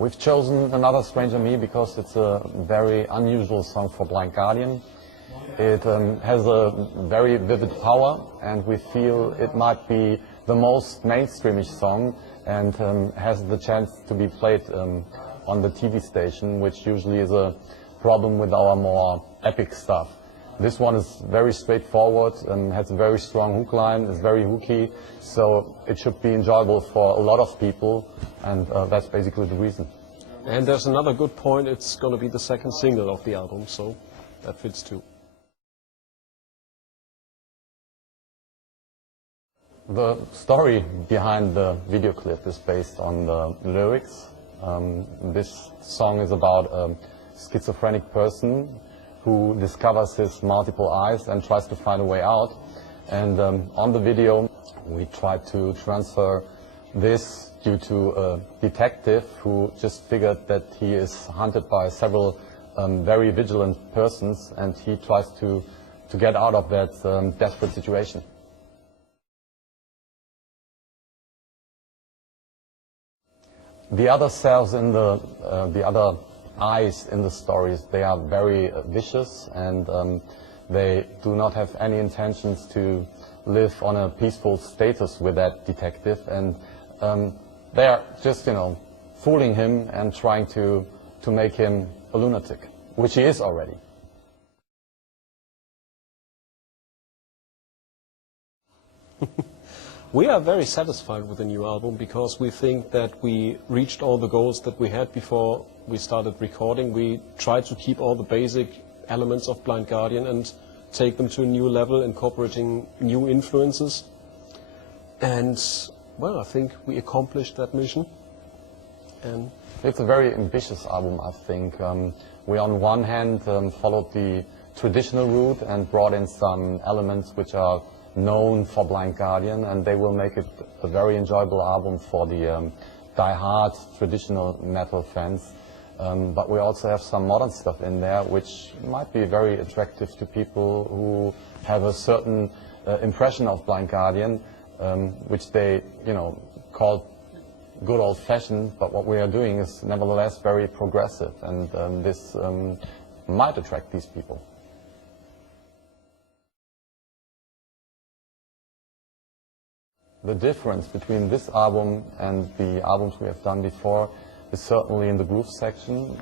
We've chosen Another Stranger Me because it's a very unusual song for Blind Guardian. It has a very vivid power, and we feel it might be the most mainstreamish song and has the chance to be played on the TV station, which usually is a problem with our more epic stuff. This one is very straightforward and has a very strong hook line, is very hooky, so it should be enjoyable for a lot of people, and that's basically the reason. And there's another good point, it's going to be the second single of the album, so that fits too. The story behind the video clip is based on the lyrics. This song is about a schizophrenic person who discovers his multiple eyes and tries to find a way out. And on the video we tried to transfer this due to a detective who just figured that he is hunted by several very vigilant persons, and he tries to get out of that desperate situation. The other selves in the other eyes in the stories, they are very vicious, and they do not have any intentions to live on a peaceful status with that detective, and they are just, fooling him and trying to make him a lunatic, which he is already. We are very satisfied with the new album because we think that we reached all the goals that we had before we started recording. We tried to keep all the basic elements of Blind Guardian and take them to a new level, incorporating new influences. And, well, I think we accomplished that mission. And it's a very ambitious album, I think. We on one hand followed the traditional route and brought in some elements which are known for Blind Guardian, and they will make it a very enjoyable album for the die-hard traditional metal fans. But we also have some modern stuff in there which might be very attractive to people who have a certain impression of Blind Guardian, which they, call good old-fashioned, but what we are doing is nevertheless very progressive, and this might attract these people. The difference between this album and the albums we have done before is certainly in the groove section.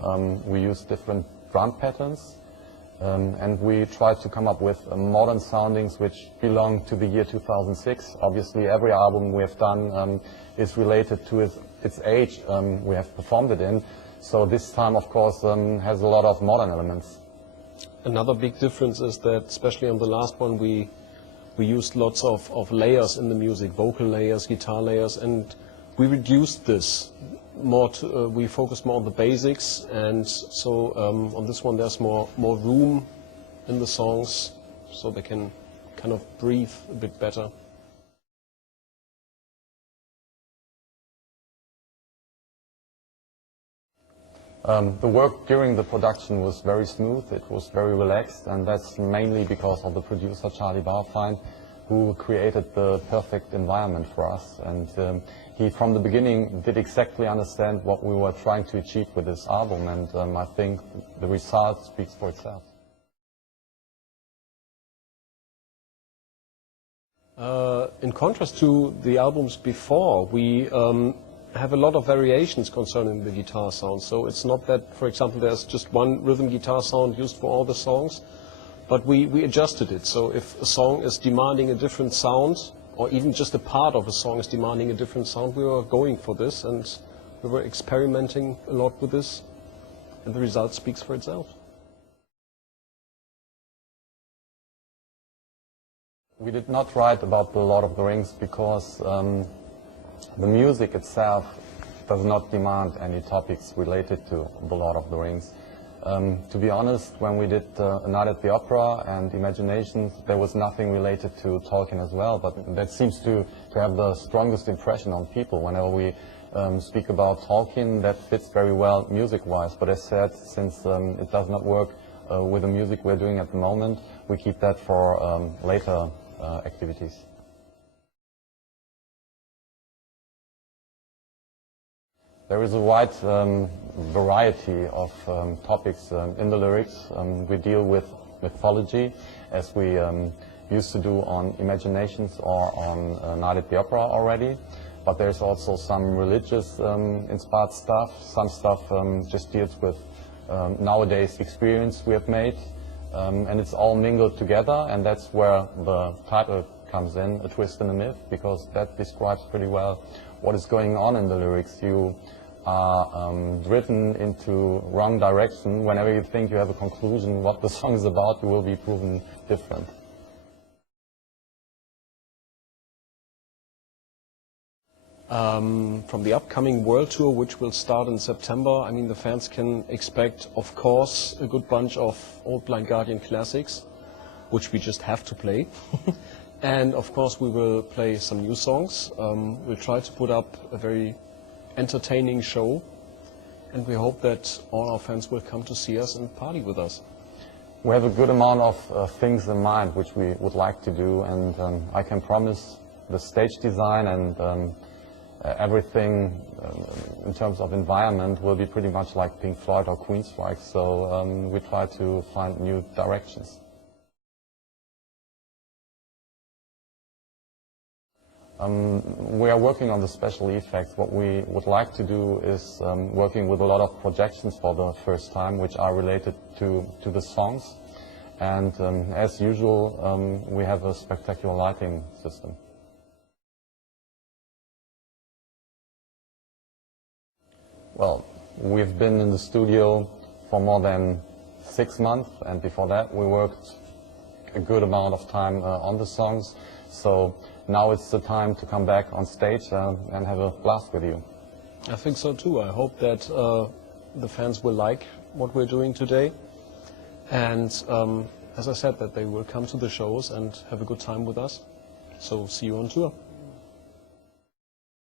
We use different drum patterns, and we try to come up with modern soundings which belong to the year 2006. Obviously, every album we have done is related to its age we have performed it in. So this time, of course, has a lot of modern elements. Another big difference is that, especially on the last one, we used lots of layers in the music, vocal layers, guitar layers, and we reduced this more to, we focused more on the basics, and so on this one there's more room in the songs, so they can kind of breathe a bit better. The work during the production was very smooth, it was very relaxed, and that's mainly because of the producer Charlie Barfine, who created the perfect environment for us. And he, from the beginning, did exactly understand what we were trying to achieve with this album, and I think the result speaks for itself. In contrast to the albums before, we have a lot of variations concerning the guitar sound. So it's not that, for example, there's just one rhythm guitar sound used for all the songs, but we adjusted it. So if a song is demanding a different sound, or even just a part of a song is demanding a different sound, we were going for this, and we were experimenting a lot with this, and the result speaks for itself. We did not write about The Lord of the Rings because the music itself does not demand any topics related to The Lord of the Rings. To be honest, when we did A Night at the Opera and Imaginations, there was nothing related to Tolkien as well, but that seems to have the strongest impression on people. Whenever we speak about Tolkien, that fits very well music-wise, but as said, since it does not work with the music we're doing at the moment, we keep that for later activities. There is a wide variety of topics in the lyrics. We deal with mythology, as we used to do on Imaginations or on Night at the Opera already. But there's also some religious inspired stuff. Some stuff just deals with nowadays experience we have made. And it's all mingled together, and that's where the title comes in, A Twist in the Myth, because that describes pretty well what is going on in the lyrics. You are driven into wrong direction. Whenever you think you have a conclusion what the song is about, you will be proven different. From the upcoming world tour, which will start in September, I mean, the fans can expect, of course, a good bunch of old Blind Guardian classics, which we just have to play. And of course, we will play some new songs. We'll try to put up a very entertaining show, and we hope that all our fans will come to see us and party with us. We have a good amount of things in mind which we would like to do, and I can promise the stage design and everything in terms of environment will be pretty much like Pink Floyd or Queensryche, so we try to find new directions. We are working on the special effects. What we would like to do is working with a lot of projections for the first time, which are related to the songs. And as usual, we have a spectacular lighting system. Well, we've been in the studio for more than 6 months, and before that we worked a good amount of time on the songs. So now it's the time to come back on stage and have a blast with you. I think so too. I hope that the fans will like what we're doing today. And as I said, that they will come to the shows and have a good time with us. So see you on tour.